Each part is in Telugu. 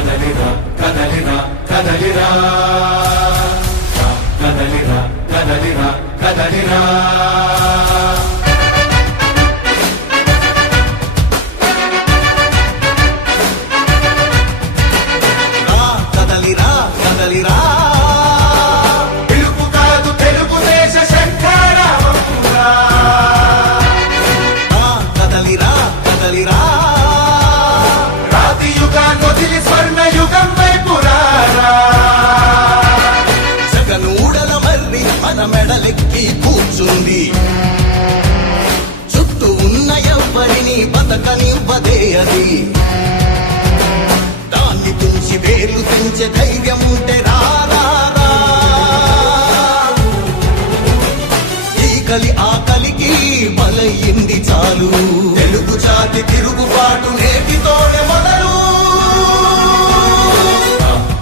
కదలిరా కదలిరా కదలిరా కదలిరా కదలిరా కదలిరా కదలిరా కదలిరా పిలుపు కాదు తెలుగుదేశ శంఖారావంగా కదలిరా కదలిరా రాతి యుగాన్ని వదిలి స్వర్ణ యుగం వైపు రారా జగనూడల మర్రి మన మెడలెక్కి కూర్చుంది చుట్టూ ఉన్న ఎవ్వరిని బతకనివ్వదే అది దాన్ని తుంచి వేర్లు పెంచే ధైర్యం ఉంటే రారా ఈ కలి ఆ కలికి బలయింది చాలు తెలుగు జాతి తిరుగుబాటు నేటితోనే మొదలు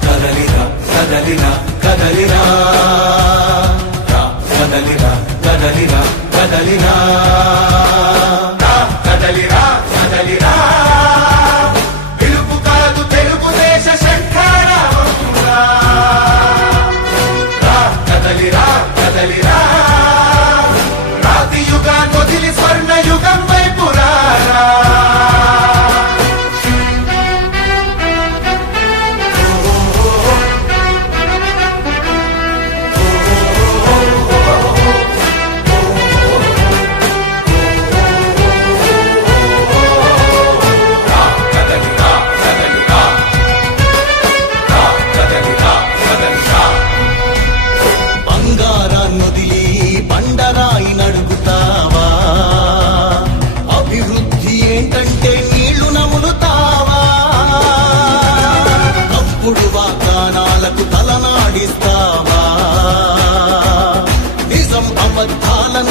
కదలిరా కదలిరా కదలిరా కదలిరా కదలిరా కదలిరా కదలిరా కదలిరా పిలుపు కాదు తెలుగుదేశ శంఖారావంగా కదలిరా కదలిరా రాతి యుగాన్ని వదిలి స్వర్ణ యుగం వైపు రారా బంగారాన్నొదిలి బండరాయి నడుగుతావా అభివృద్ధి ఏంటంటే నీళ్లు నములుతావా తప్పుడు వాగ్దానాలకు తలనాడిస్తావా నిజం అబద్ధాలను